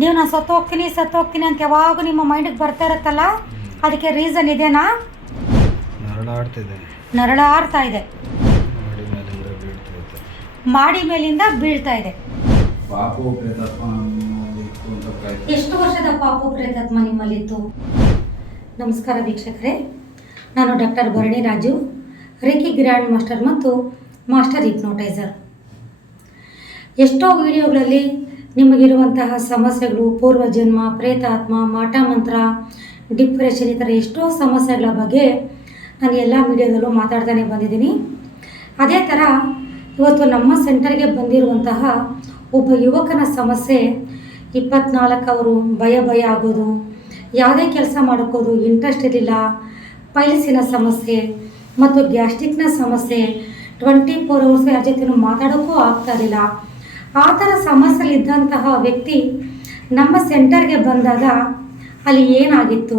ನೀವು ನಾನು ಸತ್ತು ಹೋಗ್ತೀನಿ ಅಂತ ಯಾವಾಗ ನಿಮ್ಮ ಮೈಂಡಿಗೆ ಬರ್ತಾ ಇರುತ್ತಲ್ಲ, ಅದಕ್ಕೆ ರೀಸನ್ ಇದೆನಾ? ನರಳಾಡ್ತಾ ಇದೆ, ಮಾಡಿ ಮೇಲಿಂದ ಬೀಳ್ತಾ ಇದೆ. ಎಷ್ಟು ವರ್ಷದ ಪಾಪು ಪ್ರೇತಾತ್ಮ ನಿಮ್ಮಲ್ಲಿತ್ತು? ನಮಸ್ಕಾರ ವೀಕ್ಷಕರೇ, ನಾನು ಡಾಕ್ಟರ್ ಭರಣಿ ರಾಜು, ರೇಖಿ ಗ್ರ್ಯಾಂಡ್ ಮಾಸ್ಟರ್ ಮತ್ತು ಮಾಸ್ಟರ್ ಹಿಪ್ನೋಟೈಸರ್. ಎಷ್ಟೋ ವಿಡಿಯೋಗಳಲ್ಲಿ ನಿಮಗಿರುವಂತಹ ಸಮಸ್ಯೆಗಳು, ಪೂರ್ವಜನ್ಮ, ಪ್ರೇತಾತ್ಮ, ಮಾಟ ಮಂತ್ರ, ಡಿಪ್ರೆಷನ್, ಈ ಥರ ಎಷ್ಟೋ ಸಮಸ್ಯೆಗಳ ಬಗ್ಗೆ ನಾನು ಎಲ್ಲ ವಿಡಿಯೋದಲ್ಲೂ ಮಾತಾಡ್ತಾನೆ ಬಂದಿದ್ದೀನಿ. ಅದೇ ಥರ ಇವತ್ತು ನಮ್ಮ ಸೆಂಟರ್ಗೆ ಬಂದಿರುವಂತಹ ಒಬ್ಬ ಯುವಕನ ಸಮಸ್ಯೆ 24 ಅವರು ಭಯ ಆಗೋದು, ಯಾವುದೇ ಕೆಲಸ ಮಾಡೋಕ್ಕೋದು ಇಂಟ್ರೆಸ್ಟ್ ಇರಲಿಲ್ಲ, ಪೈಲ್ಸಿನ ಸಮಸ್ಯೆ ಮತ್ತು ಗ್ಯಾಸ್ಟ್ರಿಕ್ನ ಸಮಸ್ಯೆ, 24 ಅವರ್ಸ್ ಯಾರ ಜೊತೆನೂ ಮಾತಾಡೋಕ್ಕೂ ಆಗ್ತಾ ಇರಲಿಲ್ಲ. ಆ ಥರ ಸಮಸ್ಯೆಲಿದ್ದಂತಹ ವ್ಯಕ್ತಿ ನಮ್ಮ ಸೆಂಟರ್ಗೆ ಬಂದಾಗ ಅಲ್ಲಿ ಏನಾಗಿತ್ತು,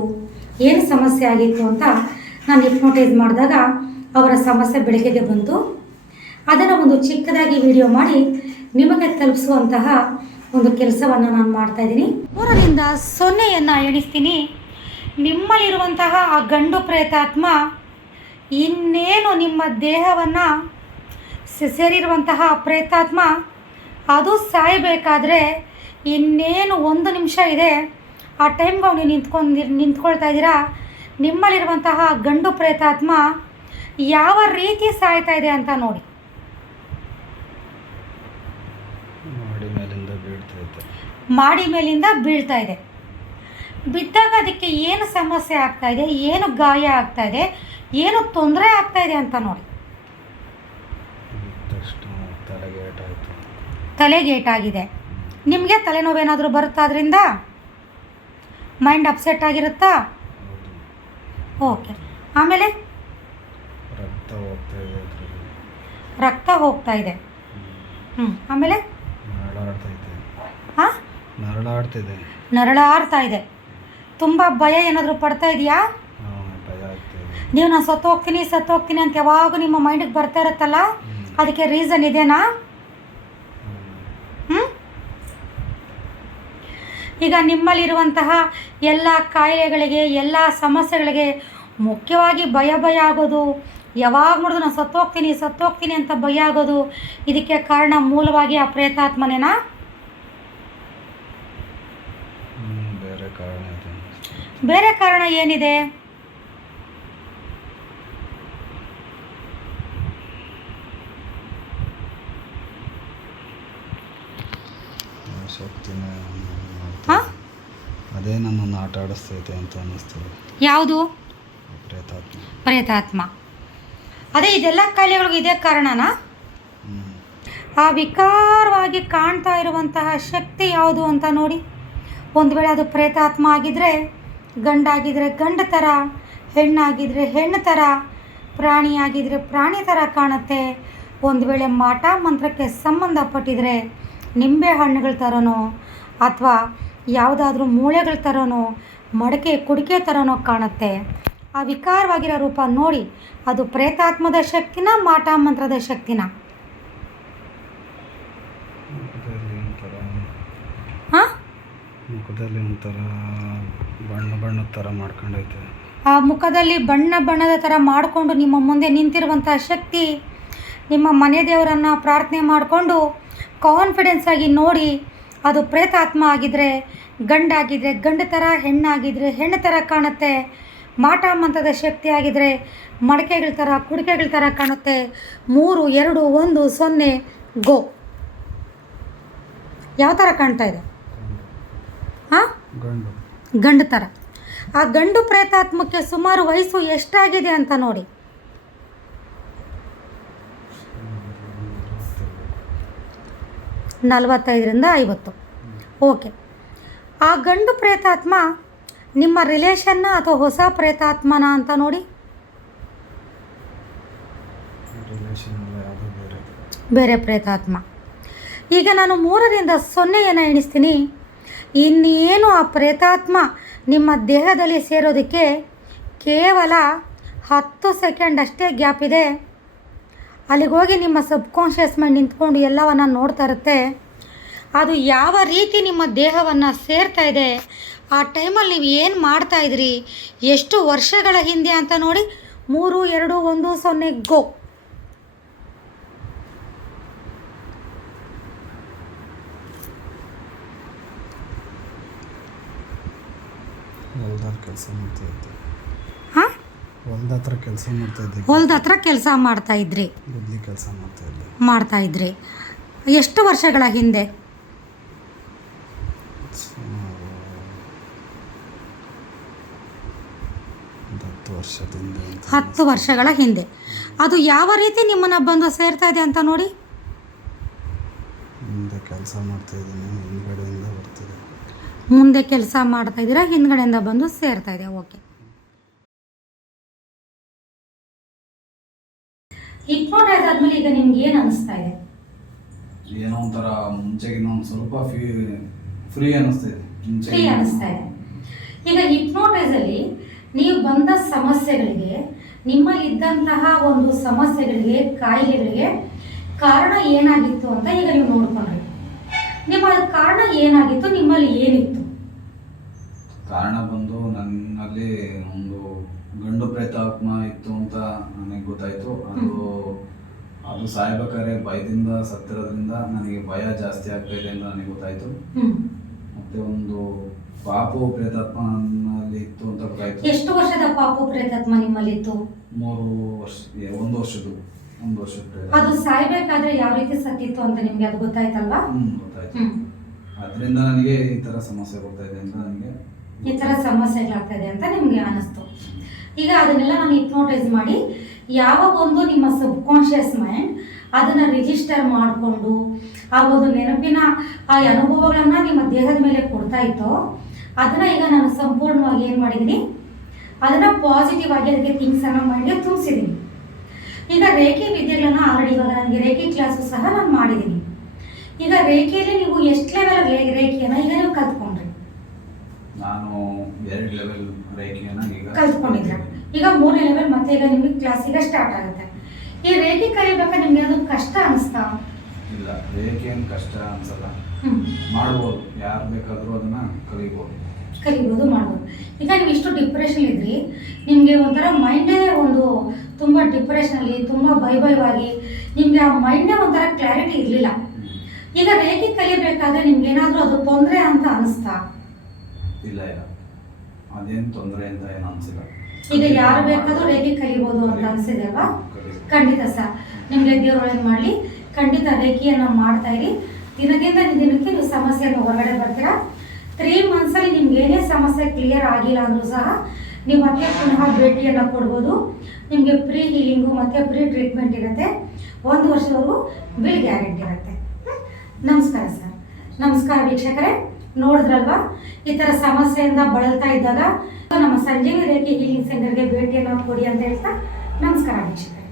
ಏನು ಸಮಸ್ಯೆ ಆಗಿತ್ತು ಅಂತ ನಾನು ಹಿಪ್ನೋಟೈಸ್ ಮಾಡಿದಾಗ ಅವರ ಸಮಸ್ಯೆ ಬೆಳಕಿಗೆ ಬಂತು. ಅದನ್ನು ಒಂದು ಚಿಕ್ಕದಾಗಿ ವಿಡಿಯೋ ಮಾಡಿ ನಿಮಗೆ ತಲುಪಿಸುವಂತಹ ಒಂದು ಕೆಲಸವನ್ನು ನಾನು ಮಾಡ್ತಾಯಿದ್ದೀನಿ. 3ರಿಂದ 0 ಎಣಿಸ್ತೀನಿ. ನಿಮ್ಮಲ್ಲಿರುವಂತಹ ಆ ಗಂಡು ಪ್ರೇತಾತ್ಮ ಇನ್ನೇನು ನಿಮ್ಮ ದೇಹವನ್ನು ಸೇರಿರುವಂತಹ ಪ್ರೇತಾತ್ಮ ಅದು ಸಾಯಬೇಕಾದ್ರೆ ಇನ್ನೇನು 1 ನಿಮಿಷ ಇದೆ. ಆ ಟೈಮ್ಗೆ ನೀವು ನಿಂತ್ಕೊಳ್ತಾ ಇದ್ದೀರಾ. ನಿಮ್ಮಲ್ಲಿರುವಂತಹ ಗಂಡು ಪ್ರೇತಾತ್ಮ ಯಾವ ರೀತಿ ಸಾಯ್ತಾ ಇದೆ ಅಂತ ನೋಡಿ. ಮಾಡಿ ಮೇಲಿಂದ ಬೀಳ್ತಾ ಇದೆ. ಬಿದ್ದಾಗ ಅದಕ್ಕೆ ಏನು ಸಮಸ್ಯೆ ಆಗ್ತಾ ಇದೆ, ಏನು ಗಾಯ ಆಗ್ತಾ ಇದೆ, ಏನು ತೊಂದರೆ ಆಗ್ತಾ ಇದೆ ಅಂತ ನೋಡಿ. ತಲೆಗೆ ಏಟಾಗಿದೆ. ನಿಮಗೆ ತಲೆನೋವೇನಾದರೂ ಬರುತ್ತಾ? ಅದರಿಂದ ಮೈಂಡ್ ಅಪ್ಸೆಟ್ ಆಗಿರುತ್ತಾ? ಓಕೆ. ಆಮೇಲೆ ರಕ್ತ ಹೋಗ್ತಾ ಇದೆ. ಆಮೇಲೆ ನರಳಾಡ್ತಾ ಇದೆ. ತುಂಬ ಭಯ ಏನಾದರೂ ಪಡ್ತಾ ಇದೆಯಾ? ನೀವು ನಾನು ಸತ್ತು ಹೋಗ್ತೀನಿ ಅಂತ ಯಾವಾಗ ನಿಮ್ಮ ಮೈಂಡಿಗೆ ಬರ್ತಾ ಇರುತ್ತಲ್ಲ, ಅದಕ್ಕೆ ರೀಸನ್ ಇದೆನಾ? ಈಗ ನಿಮ್ಮಲ್ಲಿರುವಂತಹ ಎಲ್ಲ ಕಾಯಿಲೆಗಳಿಗೆ, ಎಲ್ಲ ಸಮಸ್ಯೆಗಳಿಗೆ ಮುಖ್ಯವಾಗಿ ಭಯ ಆಗೋದು, ಯಾವಾಗ ನೋಡಿದ್ರು ನಾನು ಸತ್ತು ಹೋಗ್ತೀನಿ ಅಂತ ಭಯ ಆಗೋದು, ಇದಕ್ಕೆ ಕಾರಣ ಮೂಲವಾಗಿ ಆ ಪ್ರೇತಾತ್ಮನೇನಾ? ಬೇರೆ ಕಾರಣ ಏನಿದೆ? ಅದೇ ನನ್ನನ್ನು ಆಟ ಆಡಿಸ್ತೈತೆ ಅಂತ ಅನ್ನಿಸ್ತದೆ. ಯಾವುದು? ಪ್ರೇತಾತ್ಮ. ಅದೇ ಇದೆಲ್ಲ ಕಾಯಿಲೆಗಳಿಗೂ ಇದೇ ಕಾರಣನಾ? ಆ ವಿಕಾರವಾಗಿ ಕಾಣ್ತಾ ಇರುವಂತಹ ಶಕ್ತಿ ಯಾವುದು ಅಂತ ನೋಡಿ. ಒಂದು ವೇಳೆ ಅದು ಪ್ರೇತಾತ್ಮ ಆಗಿದ್ರೆ ಗಂಡಾಗಿದ್ದರೆ ಗಂಡ ಥರ, ಹೆಣ್ಣಾಗಿದ್ದರೆ ಹೆಣ್ಣು ಥರ, ಪ್ರಾಣಿಯಾಗಿದ್ದರೆ ಪ್ರಾಣಿ ಥರ ಕಾಣುತ್ತೆ. ಒಂದು ವೇಳೆ ಮಾಟ ಮಂತ್ರಕ್ಕೆ ಸಂಬಂಧಪಟ್ಟಿದ್ರೆ ನಿಂಬೆ ಹಣ್ಣುಗಳ ಥರನೋ ಅಥವಾ ಯಾವುದಾದ್ರೂ ಮೂಳೆಗಳ ಥರನೋ, ಮಡಕೆ ಕುಡಿಕೆ ಥರನೋ ಕಾಣುತ್ತೆ. ಆ ವಿಕಾರವಾಗಿರೋ ರೂಪ ನೋಡಿ, ಅದು ಪ್ರೇತಾತ್ಮದ ಶಕ್ತಿನ, ಮಾಟ ಮಂತ್ರದ ಶಕ್ತಿನ? ಮುಖದಲ್ಲಿ ಒಂಥರ ಬಣ್ಣದ ಥರ ಮಾಡ್ಕೊಂಡೈತೆ. ಆ ಮುಖದಲ್ಲಿ ಬಣ್ಣದ ಥರ ಮಾಡಿಕೊಂಡು ನಿಮ್ಮ ಮುಂದೆ ನಿಂತಿರುವಂಥ ಶಕ್ತಿ, ನಿಮ್ಮ ಮನೆ ದೇವರನ್ನು ಪ್ರಾರ್ಥನೆ ಮಾಡಿಕೊಂಡು ಕಾನ್ಫಿಡೆನ್ಸ್ ಆಗಿ ನೋಡಿ, ಅದು ಪ್ರೇತಾತ್ಮ ಆಗಿದ್ದರೆ ಗಂಡಾಗಿದ್ದರೆ ಗಂಡು ಥರ, ಹೆಣ್ಣಾಗಿದ್ದರೆ ಹೆಣ್ಣು ಥರ ಕಾಣುತ್ತೆ. ಮಾಟ ಮಂತ್ರದ ಶಕ್ತಿ ಆಗಿದ್ದರೆ ಮಡಕೆಗಳ ಥರ, ಕುಡಿಕೆಗಳ ಥರ ಕಾಣುತ್ತೆ. 3, 2, 1, 0 ಗೋ. ಯಾವ ಥರ ಕಾಣ್ತಾ ಇದೆ? ಗಂಡು ಥರ. ಆ ಗಂಡು ಪ್ರೇತಾತ್ಮಕ್ಕೆ ಸುಮಾರು ವಯಸ್ಸು ಎಷ್ಟಾಗಿದೆ ಅಂತ ನೋಡಿ. 45ರಿಂದ 50. ಓಕೆ. ಆ ಗಂಡು ಪ್ರೇತಾತ್ಮ ನಿಮ್ಮ ರಿಲೇಷನ್ನ ಅಥವಾ ಹೊಸ ಪ್ರೇತಾತ್ಮನ ಅಂತ ನೋಡಿ. ಬೇರೆ ಪ್ರೇತಾತ್ಮ. ಈಗ ನಾನು 3ರಿಂದ 0 ಎಣಿಸ್ತೀನಿ. ಇನ್ನೇನು ಆ ಪ್ರೇತಾತ್ಮ ನಿಮ್ಮ ದೇಹದಲ್ಲಿ ಸೇರೋದಕ್ಕೆ ಕೇವಲ 10 ಸೆಕೆಂಡ್ ಅಷ್ಟೇ ಗ್ಯಾಪ್ ಇದೆ. ಅಲ್ಲಿಗೆ ಹೋಗಿ ನಿಮ್ಮ ಸಬ್ಕಾನ್ಷಿಯಸ್ ಮೈಂಡ್ ನಿಂತ್ಕೊಂಡು ಎಲ್ಲವನ್ನು ನೋಡ್ತಾ ಇರುತ್ತೆ. ಅದು ಯಾವ ರೀತಿ ನಿಮ್ಮ ದೇಹವನ್ನು ಸೇರ್ತಾ ಇದೆ, ಆ ಟೈಮಲ್ಲಿ ನೀವು ಏನು ಮಾಡ್ತಾಯಿದ್ರಿ, ಎಷ್ಟು ವರ್ಷಗಳ ಹಿಂದೆ ಅಂತ ನೋಡಿ. 3, 2, 1, 0 ಗೋ. ಹೊಲ್ದ ಕೆಲಸ ಮಾಡ್ತಾಯಿದ್ದೆ. ಹಾಂ, ಹೊಲ್ದ ಹತ್ರ ಕೆಲಸ ಮಾಡ್ತಾಯಿದ್ದೆ. ಹೊಲ್ದ ಹತ್ರ ಕೆಲಸ ಮಾಡ್ತಾಯಿದ್ರಿ. ಗುದ್ಲಿ ಕೆಲಸ ಮಾಡ್ತಾಯಿದ್ರಿ. ಎಷ್ಟು ವರ್ಷಗಳ ಹಿಂದೆ? ಸುಮಾರು 10 ವರ್ಷದಿಂದ. 10 ವರ್ಷಗಳ ಹಿಂದೆ. ಅದು ಯಾವ ರೀತಿ ನಿಮ್ಮನ್ನು ಬಂದು ಸೇರ್ತಾ ಇದೆ ಅಂತ ನೋಡಿ. ಮುಂದೆ ಕೆಲಸ ಮಾಡ್ತಾಯಿದ್ದೀನಿ, ಹಿಂದ್ಗಡೆಯಿಂದ ಬರ್ತಿದೆ. ಮುಂದೆ ಕೆಲಸ ಮಾಡ್ತಾ ಇದ್ದೀರಾ, ಹಿಂದ್ಗಡೆಯಿಂದ ಬಂದು ಸೇರ್ತಾ ಇದೆ. ಓಕೆ. ಹಿಪ್ನೋಟೈಸ್ ಆದ್ಮೇಲೆ ಈಗ ನಿಮ್ಗೆ ಏನು ಅನಿಸ್ತಾ ಇದೆ? ಏನೋ ಒಂಥರ ಮುಂಚೆಗಿನ ಒಂದು ಸ್ವಲ್ಪ ಫ್ರೀ ಅನಿಸ್ತಾ ಇದೆ. ಫ್ರೀ ಅನಿಸ್ತಾ ಇದೆ. ಈಗ ಹಿಪ್ನೋಟೈಸಲ್ಲಿ ನೀವು ಬಂದ ಸಮಸ್ಯೆಗಳಿಗೆ, ನಿಮ್ಮಲ್ಲಿದ್ದಂತಹ ಒಂದು ಸಮಸ್ಯೆಗಳಿಗೆ, ಕಾಯಿಲೆಗಳಿಗೆ ಕಾರಣ ಏನಾಗಿತ್ತು ಅಂತ ಈಗ ನೀವು ನೋಡ್ಕೊಂಡ್ರಿ. ನಿಮ್ಮ ಕಾರಣ ಏನಾಗಿತ್ತು, ನಿಮ್ಮಲ್ಲಿ ಏನಿತ್ತು? ಕಾರಣ ಬಂದು ನನ್ನಲ್ಲಿ ಒಂದು ಗಂಡು ಪ್ರೇತಾತ್ಮ ಇತ್ತು ಅಂತ ನನಗೆ ಗೊತ್ತಾಯಿತು. ಅದು ಸಾಯ್ಬೇಕಾದ್ರೆ ಭಯದಿಂದ ಸತ್ತಿರೋದ್ರಿಂದ ನನಗೆ ಭಯ ಜಾಸ್ತಿ ಆಗ್ತಾ ಇದೆ ಅಂತ ನನಗೆ ಗೊತ್ತಾಯಿತು. ಮತ್ತೆ ಒಂದು ಪಾಪು ಪ್ರೇತಾತ್ಮ ನನ್ನಲ್ಲಿ ಇತ್ತು ಅಂತ ಗೊತ್ತಾಯಿತು. ಎಷ್ಟು ವರ್ಷದ ಪಾಪು ಪ್ರೇತಾತ್ಮ ನಿಮ್ಮಲ್ಲಿತ್ತು? 3 ವರ್ಷ, 1 ವರ್ಷದ್ದು. 1 ವರ್ಷದ ಪ್ರೇತ. ಅದು ಸಾಯ್ಬೇಕಾದ್ರೆ ಯಾವ ರೀತಿ ಸತ್ತಿತ್ತು ಅಂತ ನಿಮ್ಗೆ ಅದು ಗೊತ್ತಾಯ್ತಲ್ವಾ? ಗೊತ್ತಾಯ್ತು. ಅದರಿಂದ ನನಗೆ ಈ ಥರ ಸಮಸ್ಯೆ ಬರ್ತಾ ಇದೆ ಅಂತ ನನಗೆ ಈ ಥರ ಸಮಸ್ಯೆಗಳಾಗ್ತಾ ಇದೆ ಅಂತ ನಿಮಗೆ ಅನ್ನಿಸ್ತು. ಈಗ ಅದನ್ನೆಲ್ಲ ನಾನು ಹಿಪ್ನೋಟೈಸ್ ಮಾಡಿ ಯಾವ ಒಂದು ನಿಮ್ಮ ಸಬ್ಕಾನ್ಷಿಯಸ್ ಮೈಂಡ್ ಅದನ್ನು ರಿಜಿಸ್ಟರ್ ಮಾಡಿಕೊಂಡು ಆ ಒಂದು ನೆನಪಿನ ಆ ಅನುಭವಗಳನ್ನು ನಿಮ್ಮ ದೇಹದ ಮೇಲೆ ಕೊಡ್ತಾ ಇತ್ತೋ ಅದನ್ನು ಈಗ ನಾನು ಸಂಪೂರ್ಣವಾಗಿ ಏನು ಮಾಡಿದ್ದೀನಿ, ಅದನ್ನು ಪಾಸಿಟಿವ್ ಆಗಿ ಅದಕ್ಕೆ ಥಿಂಗ್ಸನ್ನು ಮೈಂಡ್ಗೆ ತುಂಬಿಸಿದ್ದೀನಿ. ಈಗ ರೇಖೆ ವಿದ್ಯೆಗಳನ್ನು ಆಲ್ರೆಡಿ ಇವಾಗ ನನಗೆ ರೇಖೆ ಕ್ಲಾಸು ಸಹ ನಾನು ಮಾಡಿದ್ದೀನಿ. ಈಗ ರೇಖೆಯಲ್ಲಿ ನೀವು ಎಷ್ಟು ಲೆವೆಲ್ ರೇಖೆಯನ್ನು ಈಗ ನೀವು ಕಲ್ತ್ಕೊಂಡ್ರಿ? ನಾನು 2 ಲೆವೆಲ್ ರೇಖೆಯನ್ನು ಈಗ ಕಲ್ತ್ಕೊಂಡಿದ್ರ. ಈಗ 3ನೇ ಲೆವೆಲ್ ಮತ್ತೆ ಈಗ ನಿಮಗೆ ಕ್ಲಾಸ್ ಈಗ ಸ್ಟಾರ್ಟ್ ಆಗುತ್ತೆ. ಈ ರೇಖೆ ಕಲಿಬೇಕಾದ್ರೆ ನಿಮಗೆ ಅದು ಕಷ್ಟ ಅನಿಸ್ತಾ? ಇಲ್ಲ, ರೇಖೆ ಏನು ಕಷ್ಟ ಅನ್ಸಲ್ಲ. ಮಾಡ್ಬೋದು, ಯಾರು ಬೇಕಾದರೂ ಅದನ್ನ ಕಲಿಬೋದು, ಮಾಡ್ಬೋದು. ಈಗ ನೀವು ಇಷ್ಟು ಡಿಪ್ರೆಷನ್ ಇದ್ರಿ, ನಿಮಗೆ ಒಂಥರ ಮೈಂಡೇ ಒಂದು ತುಂಬ ಡಿಪ್ರೆಷನಲ್ಲಿ, ತುಂಬ ಭಯವಾಗಿ ನಿಮಗೆ ಆ ಮೈಂಡೇ ಒಂಥರ ಕ್ಲಾರಿಟಿ ಇರಲಿಲ್ಲ. ಈಗ ರೇಖೆ ಕಲಿಬೇಕಾದ್ರೆ ನಿಮ್ಗೆ ಏನಾದರೂ ಅದು ತೊಂದರೆ ಅಂತ ಅನಿಸ್ತಾ? ಇಲ್ಲ, ಅದೇನು ತೊಂದರೆ ಅಂತ ಏನು ಅನಿಸಿಲ್ಲ. ಈಗ ಯಾರು ಬೇಕಾದರೂ ರೇಖೆ ಕಲಿಬೋದು ಅಂತ ಅನಿಸಿದೆ ಅಲ್ವಾ? ಖಂಡಿತ ಸರ್, ನಿಮಗೆ ದೇವ್ರು ಒಳ್ಳೇದು ಮಾಡಲಿ. ಖಂಡಿತ ರೇಖೆಯನ್ನು ಮಾಡ್ತಾ ಇರಿ. ದಿನದಿಂದ ದಿನಕ್ಕೆ ನೀವು ಸಮಸ್ಯೆಯನ್ನು ಹೊರಗಡೆ ಬರ್ತೀರಾ. 3 ಮಂತ್ಸಲ್ಲಿ ನಿಮ್ಗೆ ಏನೇ ಸಮಸ್ಯೆ ಕ್ಲಿಯರ್ ಆಗಿಲ್ಲ ಅಂದರೂ ಸಹ ನೀವು ಮತ್ತೆ ಪುನಃ ಭೇಟಿಯನ್ನು ಕೊಡ್ಬೋದು. ನಿಮಗೆ ಪ್ರೀ ಹೀಲಿಂಗು ಮತ್ತು ಪ್ರೀ ಟ್ರೀಟ್ಮೆಂಟ್ ಇರುತ್ತೆ. 1 ವರ್ಷದವರೆಗೂ ಬಿಲ್ ಗ್ಯಾರಂಟಿ ಇರುತ್ತೆ. ನಮಸ್ಕಾರ ಸರ್. ನಮಸ್ಕಾರ ವೀಕ್ಷಕರೇ, ನೋಡಿದ್ರಲ್ವಾ ಈ ಥರ ಸಮಸ್ಯೆಯಿಂದ ಬಳಲ್ತಾ ಇದ್ದಾಗ ನಮ್ಮ ಸಂಜೀವಿ ರೇಖೆ ಹೀಲಿಂಗ್ ಸೆಂಟರ್ಗೆ ಭೇಟಿಯನ್ನು ಕೊಡಿ ಅಂತ ಹೇಳ್ತಾ ನಮಸ್ಕಾರ ವೀಕ್ಷಕರೇ.